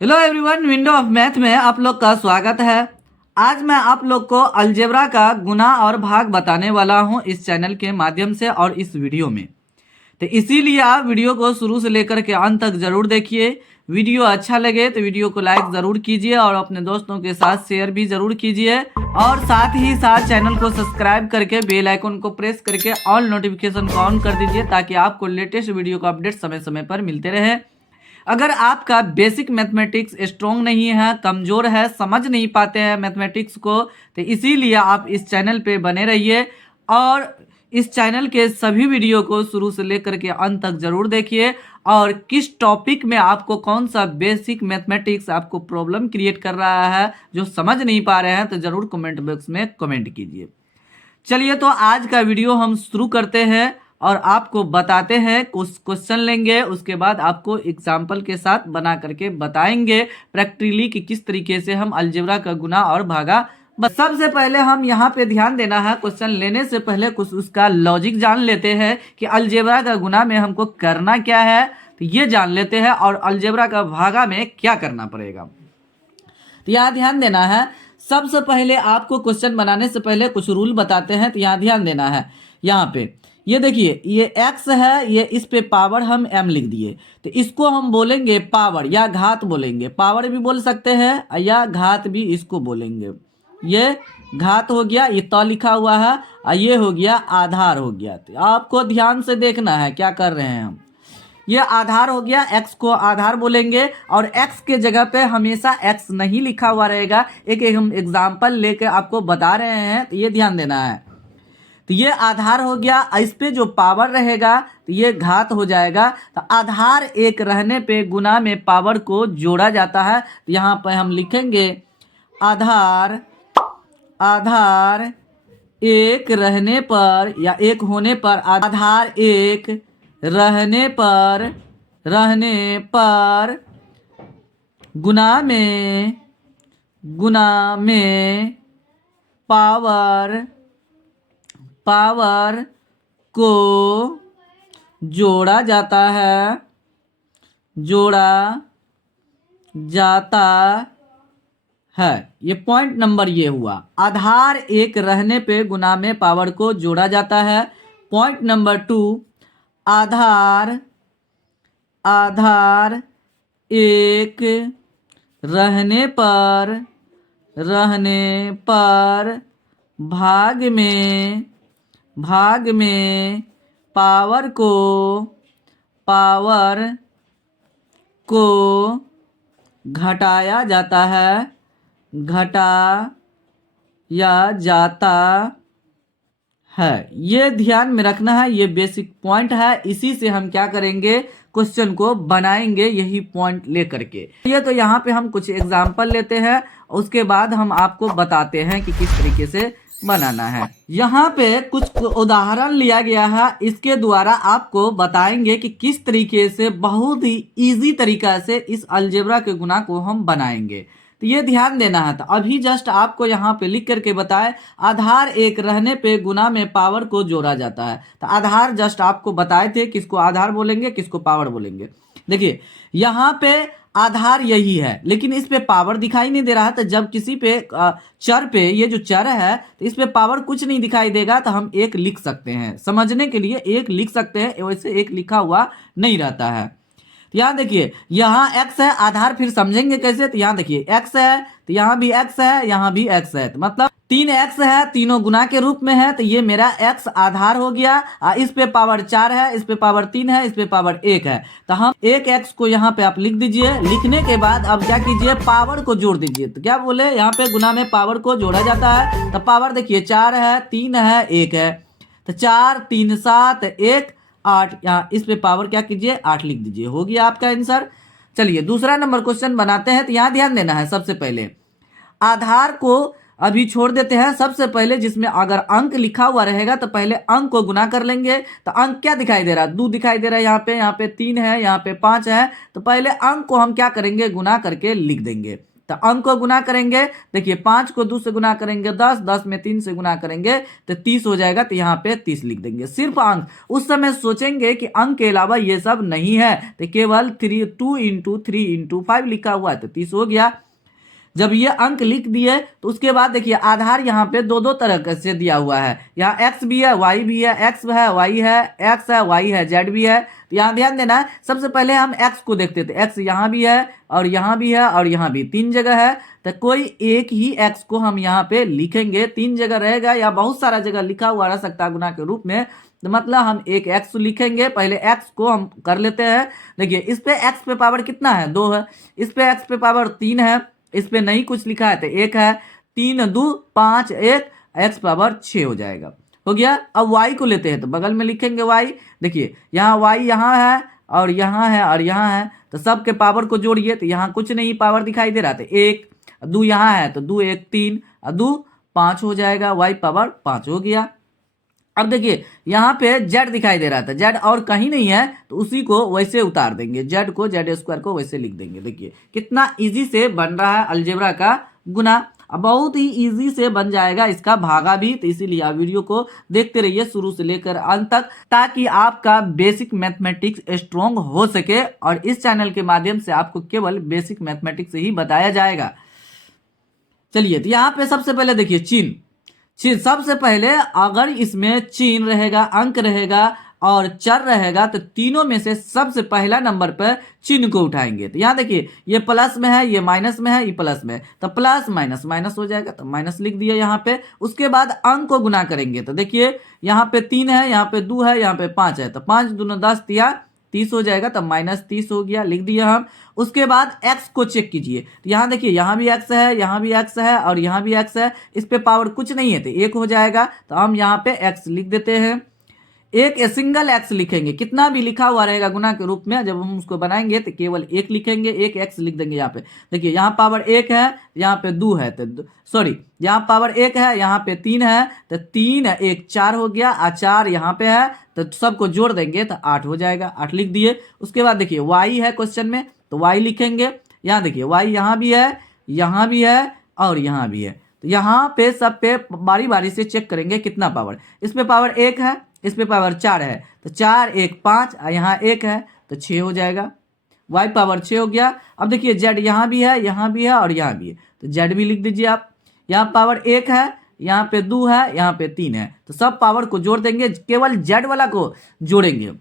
Hello everyone, window of math में आप लोग का स्वागत है। आज मैं आप लोग को अलजेब्रा का गुना और भाग बताने वाला हूं इस चैनल के माध्यम से और इस वीडियो में। तो इसीलिए आप वीडियो को शुरू से लेकर के अंत तक जरूर देखिए। वीडियो अच्छा लगे तो वीडियो को लाइक ज़रूर कीजिए और अपने दोस्तों के साथ शेयर भी ज़रूर कीजिए और साथ ही साथ चैनल को सब्सक्राइब करके बेल आइकन को प्रेस करके ऑल नोटिफिकेशन को ऑन कर दीजिए ताकि आपको लेटेस्ट वीडियो का अपडेट समय समय पर मिलते रहे। अगर आपका बेसिक मैथमेटिक्स स्ट्रॉन्ग नहीं है, कमज़ोर है, समझ नहीं पाते हैं मैथमेटिक्स को, तो इसीलिए आप इस चैनल पे बने रहिए और इस चैनल के सभी वीडियो को शुरू से लेकर के अंत तक ज़रूर देखिए। और किस टॉपिक में आपको कौन सा बेसिक मैथमेटिक्स आपको प्रॉब्लम क्रिएट कर रहा है, जो समझ नहीं पा रहे हैं, तो ज़रूर कमेंट बॉक्स में कमेंट कीजिए। चलिए तो आज का वीडियो हम शुरू करते हैं और आपको बताते हैं, कुछ क्वेश्चन लेंगे, उसके बाद आपको एग्जाम्पल के साथ बना करके बताएंगे प्रैक्टिकली कि किस तरीके से हम अलजेब्रा का गुना और भागा। बस सबसे पहले हम यहाँ पे ध्यान देना है, क्वेश्चन लेने से पहले कुछ उसका लॉजिक जान लेते हैं कि अलजेब्रा का गुना में हमको करना क्या है, तो ये जान लेते हैं और अलजेब्रा का भागा में क्या करना पड़ेगा। तो यहाँ ध्यान देना है, सबसे पहले आपको क्वेश्चन बनाने से पहले कुछ रूल बताते हैं, तो यहाँ ध्यान देना है। यहाँ पे ये देखिए, ये x है, ये इस पे पावर हम m लिख दिए, तो इसको हम बोलेंगे पावर या घात बोलेंगे। पावर भी बोल सकते हैं या घात भी इसको बोलेंगे। ये घात हो गया, ये तो लिखा हुआ है, और ये हो गया आधार हो गया। तो आपको ध्यान से देखना है क्या कर रहे हैं हम। ये आधार हो गया, x को आधार बोलेंगे और x के जगह पे हमेशा x नहीं लिखा हुआ रहेगा। एक हम एग्जाम्पल लेके आपको बता रहे हैं, तो ये ध्यान देना है। तो ये आधार हो गया, इस पे जो पावर रहेगा तो ये घात हो जाएगा। तो आधार एक रहने पे गुना में पावर को जोड़ा जाता है। तो यहाँ पे हम लिखेंगे आधार एक रहने पर या एक होने पर, आधार एक रहने पर गुना में पावर को जोड़ा जाता है। ये पॉइंट नंबर ये हुआ, आधार एक रहने पे गुना में पावर को जोड़ा जाता है। पॉइंट नंबर 2, आधार एक रहने पर भाग में पावर को घटाया जाता है। ये ध्यान में रखना है, ये बेसिक पॉइंट है। इसी से हम क्या करेंगे, क्वेश्चन को बनाएंगे यही पॉइंट लेकर के। ये तो यहाँ पे हम कुछ एग्जाम्पल लेते हैं, उसके बाद हम आपको बताते हैं कि किस तरीके से बनाना है। यहाँ पे कुछ उदाहरण लिया गया है, इसके द्वारा आपको बताएंगे कि किस तरीके से बहुत ही इजी तरीका से इस अलजेब्रा के गुना को हम बनाएंगे। तो ये ध्यान देना है। तो अभी जस्ट आपको यहाँ पे लिख करके बताए, आधार एक रहने पे गुना में पावर को जोड़ा जाता है। तो आधार जस्ट आपको बताए थे, किसको आधार बोलेंगे, किसको पावर बोलेंगे। देखिए यहाँ पे आधार यही है, लेकिन इस पे पावर दिखाई नहीं दे रहा है। तो जब किसी पे चर पे, ये जो चर है, तो इस पे पावर कुछ नहीं दिखाई देगा, तो हम एक लिख सकते हैं। समझने के लिए एक लिख सकते हैं, वैसे एक लिखा हुआ नहीं रहता है। तो यहाँ देखिए, यहाँ x है, आधार फिर समझेंगे कैसे। तो यहाँ देखिए x है, तो यहाँ भी x है, यहाँ भी x है, तो मतलब 3x है, तीनों गुना के रूप में है। तो ये मेरा x आधार हो गया। इस पे पावर 4 है, इस पे पावर 3 है, इस पे पावर 1 है। तो हम एक x को यहाँ पे आप लिख दीजिए। लिखने के बाद अब क्या कीजिए, पावर को जोड़ दीजिए। तो क्या बोले, यहाँ पे गुना में पावर को जोड़ा जाता है। तो पावर देखिए 4 है, 3 है, 1 है। तो 4 3 7 1 8, यहाँ इस पे पावर क्या कीजिए, 8 लिख दीजिए। हो गया आपका आंसर। चलिए दूसरा नंबर क्वेश्चन बनाते हैं। तो यहाँ ध्यान देना है, सबसे पहले आधार को अभी छोड़ देते हैं। सबसे पहले जिसमें अगर अंक लिखा हुआ रहेगा तो पहले अंक को गुना कर लेंगे। तो अंक क्या दिखाई दे रहा है, 2 दिखाई दे रहा है। यहाँ पे 3 है, यहाँ पे 5 है। तो पहले अंक को हम क्या करेंगे, गुना करके लिख देंगे। तो अंक को गुना करेंगे, देखिए 5 को 2 से गुना करेंगे 10, 10 में 3 से गुना करेंगे तो 30 हो जाएगा। तो यहाँ पे 30 लिख देंगे, सिर्फ अंक। उस समय सोचेंगे कि अंक के अलावा ये सब नहीं है, तो केवल 2 इंटू 3 इंटू 5 लिखा हुआ है तो 30 हो गया। जब ये अंक लिख दिए तो उसके बाद देखिए आधार यहाँ पे दो दो तरह से दिया हुआ है, यहाँ x भी है y भी है, x है y है, x है y है, z भी है। तो यहाँ ध्यान देना, सबसे पहले हम x को देखते थे, x यहाँ भी है और यहाँ भी है और यहाँ भी 3 जगह है। तो कोई एक ही x को हम यहाँ पे लिखेंगे, 3 जगह रहेगा या बहुत सारा जगह लिखा हुआ रह सकता है गुना के रूप में, तो मतलब हम एक x लिखेंगे। पहले x को हम कर लेते हैं। देखिए इस पे x पे पावर कितना है, 2 है, इस पे x पे पावर 3 है, इस पे नहीं कुछ लिखा है तो 1 है, 3 2 5 1, x पावर 6 हो जाएगा, हो गया। अब y को लेते हैं तो बगल में लिखेंगे y। देखिए यहाँ y यहाँ है और यहाँ है और यहाँ है, तो सबके पावर को जोड़िए तो यहाँ कुछ नहीं पावर दिखाई दे रहा था, 1 2 यहाँ है तो 2 1 3 2 5 हो जाएगा, y पावर 5 हो गया। अब देखिए यहाँ पे z दिखाई दे रहा था, z और कहीं नहीं है तो उसी को वैसे उतार देंगे, z को z स्क्वायर को वैसे लिख देंगे। देखिए कितना इजी से बन रहा है अलजेब्रा का गुना। अब बहुत ही इजी से बन जाएगा इसका भागा भी, तो इसीलिए आप वीडियो को देखते रहिए शुरू से लेकर अंत तक, ताकि आपका बेसिक मैथमेटिक्स स्ट्रॉन्ग हो सके। और इस चैनल के माध्यम से आपको केवल बेसिक मैथमेटिक्स ही बताया जाएगा। चलिए तो यहाँ पे सबसे पहले देखिए चिन्ह, सबसे पहले अगर इसमें चिन्ह रहेगा, अंक रहेगा और चर रहेगा तो तीनों में से सबसे पहला नंबर पर चिन्ह को उठाएंगे। तो यहाँ देखिए ये प्लस में है, ये माइनस में है, ये प्लस में है, तो प्लस माइनस माइनस हो जाएगा, तो माइनस लिख दिया यहाँ पे। उसके बाद अंक को गुना करेंगे तो देखिए यहाँ पे 3 है, यहाँ पे 2 है, यहाँ पे 5 है, तो 5 दूना 10 तिया 30 हो जाएगा, तो -30 हो गया, लिख दिया हम। उसके बाद x को चेक कीजिए तो यहाँ देखिए यहाँ भी x है, यहाँ भी x है और यहाँ भी x है, इस पे पावर कुछ नहीं है तो 1 हो जाएगा, तो हम यहाँ पे x लिख देते हैं। एक सिंगल x लिखेंगे, कितना भी लिखा हुआ रहेगा गुना के रूप में, जब हम उसको बनाएंगे तो केवल 1 लिखेंगे, एक x लिख देंगे यहाँ पे। देखिए यहाँ पावर 1 है, यहाँ पे 2 है तो सॉरी यहाँ पावर 1 है, यहाँ पे 3 है, तो 3 1 4 हो गया, 4 यहाँ पे है तो सबको जोड़ देंगे तो 8 हो जाएगा, 8 लिख दिए। उसके बाद देखिए y है क्वेश्चन में तो y लिखेंगे, यहाँ देखिए y यहाँ भी है, यहाँ भी है और यहाँ भी है, तो यहाँ पे सब पे बारी बारी से चेक करेंगे कितना पावर। इस पे पावर 1 है, इस पे पावर 4 है, तो 4 1 5, यहाँ 1 है तो 6 हो जाएगा, y पावर 6 हो गया। अब देखिए z यहाँ भी है, यहाँ भी है और यहाँ भी है, तो z भी लिख दीजिए आप। यहाँ पावर 1 है, यहाँ पे 2 है, यहाँ पे 3 है, तो सब पावर को जोड़ देंगे, केवल z वाला को जोड़ेंगे,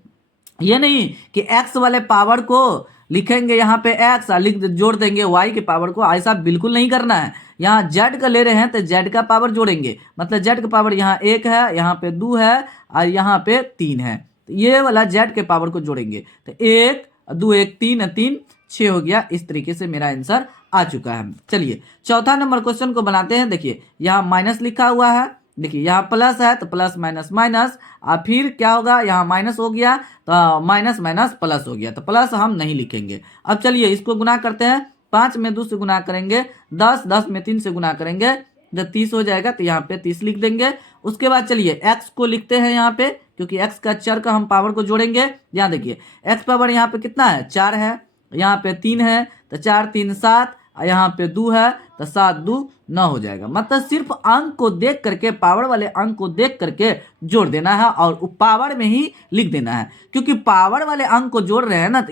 ये नहीं कि x वाले पावर को लिखेंगे यहाँ पे x लिख जोड़ देंगे y के पावर को, ऐसा बिल्कुल नहीं करना है। यहाँ z का ले रहे हैं तो z का पावर जोड़ेंगे, मतलब z का पावर यहाँ 1 है, यहाँ पे 2 है और यहाँ पे 3 है, तो ये वाला z के पावर को जोड़ेंगे, तो 1 2 1 3 3 6 हो गया। इस तरीके से मेरा आंसर आ चुका है। चलिए चौथा नंबर क्वेश्चन को बनाते हैं। देखिए यहाँ माइनस लिखा हुआ है, देखिए यहाँ प्लस है तो प्लस माइनस माइनस, और फिर क्या होगा, यहाँ माइनस हो गया तो माइनस माइनस प्लस हो गया, तो प्लस हम नहीं लिखेंगे। अब चलिए इसको गुना करते हैं, 5 में 2 से गुना करेंगे, 10 10 में 3 से गुना करेंगे तो 30 हो जाएगा, तो यहाँ पे 30 लिख देंगे। उसके बाद चलिए x को लिखते हैं यहाँ पे, क्योंकि x का चर का हम पावर को जोड़ेंगे। यहाँ देखिए x पावर यहाँ पे कितना है, 4 है, यहाँ पे 3 है तो 4 3 7, यहाँ पे 2 है तो 7 2 9 हो जाएगा। मतलब सिर्फ अंक को देख करके, पावर वाले अंक को देख करके जोड़ देना है और पावर में ही लिख देना है, क्योंकि पावर वाले अंक को जोड़ रहे हैं ना,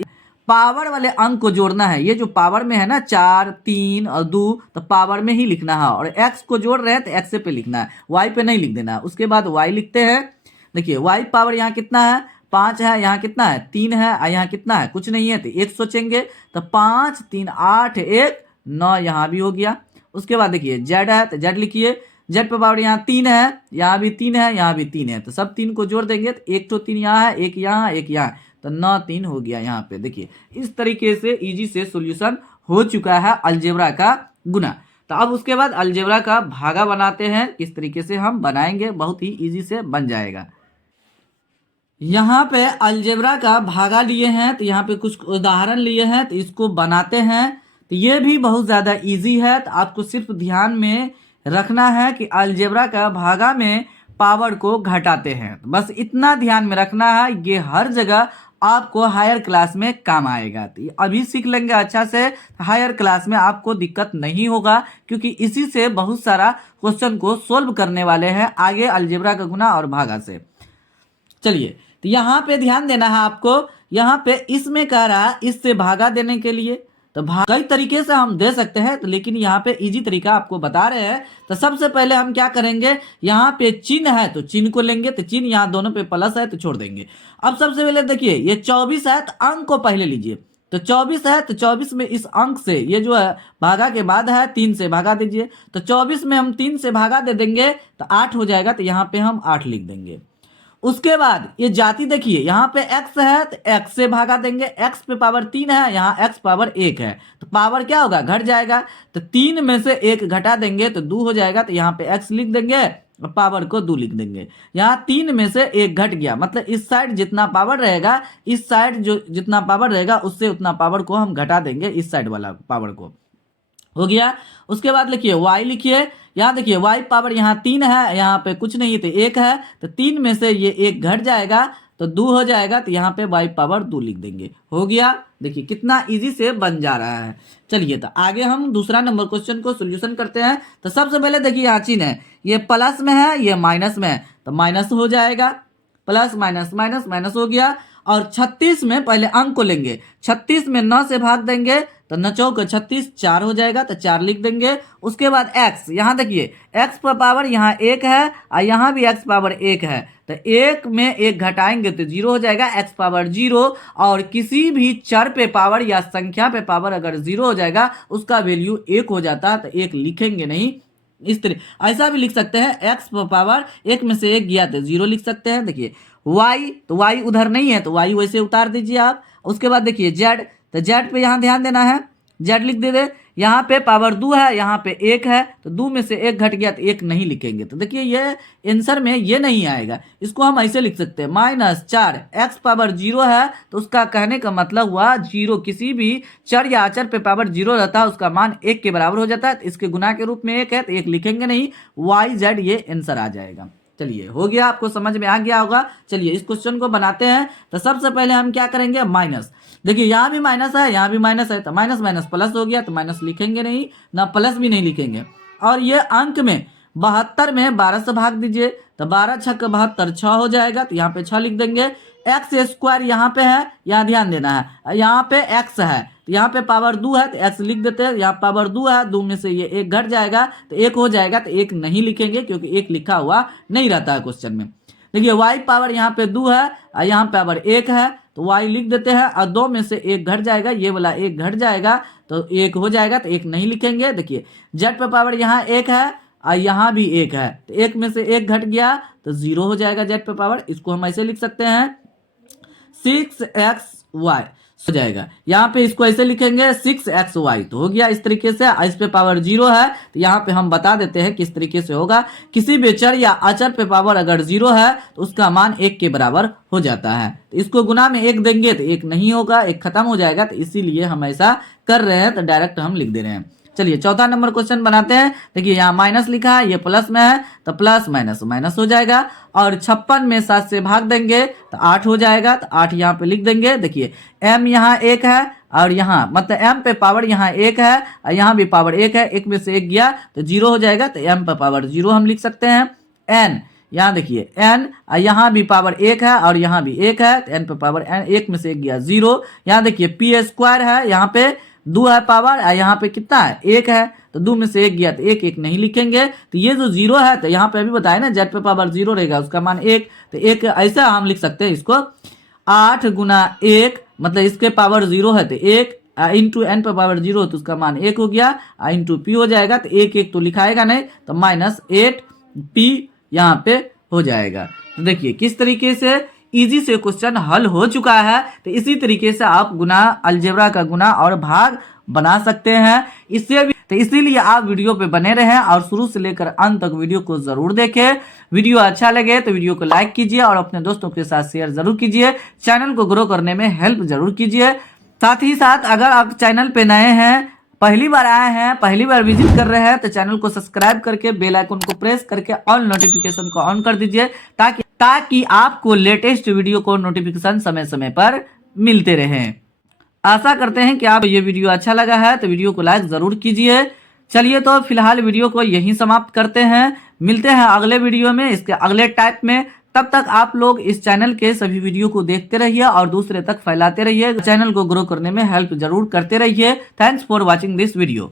पावर वाले अंक को जोड़ना है। ये जो पावर में है ना 4 3 और 2, तो पावर में ही लिखना है, और x को जोड़ रहे हैं तो x पे लिखना है, y पे नहीं लिख देना है। उसके बाद y लिखते हैं। देखिए y पावर यहाँ कितना है, 5 है, यहाँ कितना है 3 है और यहाँ कितना है कुछ नहीं है, तो 1 सोचेंगे, तो 5 3 8 1 9 यहाँ भी हो गया। उसके बाद देखिए z है तो z लिखिए, z पे पावर यहाँ 3 है, यहाँ भी 3 है, यहाँ भी 3 है, तो सब 3 को जोड़ देंगे तो 1 तो 3 यहाँ है, 1 यहाँ 1 यहाँ, तो 9 3 हो गया यहाँ पे। देखिए इस तरीके से इजी से सॉल्यूशन हो चुका है अलजेब्रा का गुना। तो अब उसके बाद अलजेब्रा का भागा बनाते हैं, किस तरीके से हम बनाएंगे, बहुत ही इजी से बन जाएगा। यहाँ पे अलजेब्रा का भागा लिए हैं, तो यहाँ पे कुछ उदाहरण लिए हैं, तो इसको बनाते हैं। तो ये भी बहुत ज़्यादा इजी है, तो आपको सिर्फ ध्यान में रखना है कि अलजेब्रा का भागा में पावर को घटाते हैं, बस इतना ध्यान में रखना है। ये हर जगह आपको हायर क्लास में काम आएगा। तो अभी सीख लेंगे अच्छा से, हायर क्लास में आपको दिक्कत नहीं होगा, क्योंकि इसी से बहुत सारा क्वेश्चन को सोल्व करने वाले हैं आगे अलजेब्रा का गुना और भागा से। चलिए, तो यहाँ पे ध्यान देना है आपको। यहाँ पे इसमें कह रहा है इससे भागा देने के लिए, तो कई तरीके से हम दे सकते हैं, तो लेकिन यहाँ पे इजी तरीका आपको बता रहे हैं। तो सबसे पहले हम क्या करेंगे, यहाँ पे चिन्ह है तो चिन्ह को लेंगे, तो चिन्ह यहाँ दोनों पे प्लस है तो छोड़ देंगे। अब सबसे पहले देखिए ये 24 है, तो अंक को पहले लीजिए। तो 24 है, तो 24 में इस अंक से ये जो है भागा के बाद है 3 से भागा दीजिए। तो 24 में हम 3 से भागा दे देंगे तो 8 हो जाएगा, तो यहाँ पे हम 8 लिख देंगे। उसके बाद ये जाति देखिए, यहाँ पे x है तो x से भागा देंगे, x पे पावर 3 है, यहाँ x पावर 1 है, तो पावर क्या होगा, घट जाएगा। तो 3 में से 1 घटा देंगे तो 2 हो जाएगा, तो यहाँ पे x लिख देंगे और पावर को 2 लिख देंगे। यहाँ 3 में से 1 घट गया, मतलब इस साइड जितना पावर रहेगा, इस साइड जो जितना पावर रहेगा उससे उतना पावर को हम घटा देंगे, इस साइड वाला पावर को। हो गया। उसके बाद लिखिए y, लिखिए यहाँ देखिए y पावर यहाँ 3 है, यहाँ पे कुछ नहीं तो 1 है, तो 3 में से ये 1 घट जाएगा तो 2 हो जाएगा, तो यहाँ पे y पावर 2 लिख देंगे। हो गया। देखिए कितना इजी से बन जा रहा है। चलिए, तो आगे हम दूसरा नंबर क्वेश्चन को सोल्यूशन करते हैं। तो सबसे पहले देखिए यहाँ चिन्ह है, ये प्लस में है, ये माइनस में है, तो माइनस हो जाएगा, प्लस माइनस माइनस माइनस हो गया। और 36 में पहले अंक को लेंगे, 36 में 9 से भाग देंगे तो 9 चौक 36, 4 हो जाएगा, तो 4 लिख देंगे। उसके बाद x, यहाँ देखिए x पर पावर यहाँ 1 है और यहाँ भी x पावर 1 है, तो 1 में 1 घटाएंगे तो 0 हो जाएगा, x पावर 0। और किसी भी चर पे पावर या संख्या पे पावर अगर 0 हो जाएगा उसका वैल्यू 1 हो जाता है, तो 1 लिखेंगे नहीं। इस तरह ऐसा भी लिख सकते हैं, x पर पावर 1 में से 1 गया तो 0 लिख सकते हैं। देखिए y, तो y उधर नहीं है तो y वैसे उतार दीजिए आप। उसके बाद देखिए z, तो z पे यहाँ ध्यान देना है, z लिख दे। यहाँ पे पावर 2 है, यहाँ पे 1 है, तो 2 में से 1 घट गया तो 1 नहीं लिखेंगे। तो देखिए ये आंसर में ये नहीं आएगा, इसको हम ऐसे लिख सकते हैं -4, x पावर 0 है तो उसका कहने का मतलब हुआ 0, किसी भी चर या अचर पे पावर 0 रहता है उसका मान 1 के बराबर हो जाता है, तो इसके गुना के रूप में 1 है तो 1 लिखेंगे नहीं, YZ ये आंसर आ जाएगा। चलिए हो गया, आपको समझ में आ गया होगा। चलिए इस क्वेश्चन को बनाते हैं। तो सबसे पहले हम क्या करेंगे, माइनस। देखिए यहाँ भी माइनस है, यहाँ भी माइनस है, तो माइनस माइनस प्लस हो गया, तो माइनस लिखेंगे नहीं, ना प्लस भी नहीं लिखेंगे। और ये अंक में 72 में 12 से भाग दीजिए, तो 12 छक 72, 6 हो जाएगा, तो यहाँ पे 6 लिख देंगे। एक्स स्क्वायर यहाँ पे है, यहाँ ध्यान देना है, यहाँ पे एक्स है, तो यहाँ पे पावर 2 है तो एक्स लिख देते हैं। यहाँ पावर 2 है, 2 में से ये 1 घट जाएगा तो 1 हो जाएगा, तो 1 नहीं लिखेंगे क्योंकि 1 लिखा हुआ नहीं रहता है क्वेश्चन में। देखिए y पावर यहाँ पे 2 है और यहाँ पावर 1 है, तो y लिख देते हैं। और 2 में से 1 घट जाएगा, ये वाला 1 घट जाएगा तो 1 हो जाएगा, तो 1 नहीं लिखेंगे। देखिए z पे पावर यहाँ 1 है और यहाँ भी 1 है, तो 1 में से 1 घट गया तो 0 हो जाएगा z पे पावर। इसको हम ऐसे लिख सकते हैं 6xy हो जाएगा। यहाँ पे इसको ऐसे लिखेंगे 6xy, तो हो गया इस तरीके से। इस पे पावर 0 है तो यहाँ पे हम बता देते हैं किस तरीके से होगा। किसी भी चर या अचर पे पावर अगर 0 है तो उसका मान 1 के बराबर हो जाता है। तो इसको गुना में 1 देंगे तो 1 नहीं होगा, 1 खत्म हो जाएगा, तो इसीलिए हम ऐसा कर रहे हैं, तो डायरेक्ट हम लिख दे रहे हैं। चलिए चौथा नंबर क्वेश्चन बनाते हैं। देखिए यहाँ माइनस लिखा है, ये प्लस में है, तो प्लस माइनस माइनस हो जाएगा। और 56 में 7 से भाग देंगे तो 8 हो जाएगा, तो 8 यहाँ पे लिख देंगे। देखिए m यहाँ 1 है और यहाँ मतलब m पे पावर यहाँ 1 है और यहाँ भी पावर 1 है, 1 में से 1 गया तो 0 हो जाएगा, तो m पे पावर 0 हम लिख सकते हैं। n यहाँ देखिए n, यहाँ भी पावर 1 है और यहाँ भी 1 है, तो n पे पावर n, 1 में से 1 गया 0। यहाँ देखिए p स्क्वायर है, यहाँ पे 2 है पावर, यहाँ पे कितना है 1 है, तो 2 में से 1 गया तो 1 1 नहीं लिखेंगे। तो ये जो 0 है, तो यहाँ पे अभी बताया ना z पे पावर 0 रहेगा उसका मान 1, तो 1 ऐसा हम लिख सकते हैं इसको 8 गुना 1, मतलब इसके पावर 0 है तो 1 इंटू n पे पावर 0 है तो उसका मान 1 हो गया, इंटू p हो जाएगा, तो 1 1 तो लिखाएगा नहीं, तो -8p यहाँ पे हो जाएगा। तो देखिए किस तरीके से इजी से क्वेश्चन हल हो चुका है। तो इसी तरीके से आप गुना, अलजेब्रा का गुना और भाग बना सकते हैं इससे भी। तो इसीलिए आप वीडियो पे बने रहें और शुरू से लेकर अंत तक वीडियो को जरूर देखें। वीडियो अच्छा लगे तो वीडियो को लाइक कीजिए और अपने दोस्तों के साथ शेयर जरूर कीजिए। चैनल को ग्रो करने में हेल्प जरूर कीजिए। साथ ही साथ अगर आप चैनल पे नए हैं, पहली बार आए हैं, पहली बार विजिट कर रहे हैं, तो चैनल को सब्सक्राइब करके बेल आइकन को प्रेस करके ऑल नोटिफिकेशन को ऑन कर दीजिए, ताकि ताकि आपको लेटेस्ट वीडियो को नोटिफिकेशन समय समय पर मिलते रहें। आशा करते हैं कि आप ये वीडियो अच्छा लगा है तो वीडियो को लाइक जरूर कीजिए। चलिए तो फिलहाल वीडियो को यहीं समाप्त करते हैं, मिलते हैं अगले वीडियो में इसके अगले टाइप में। तब तक आप लोग इस चैनल के सभी वीडियो को देखते रहिए और दूसरे तक फैलाते रहिए, चैनल को ग्रो करने में हेल्प जरूर करते रहिए। Thanks for watching this video.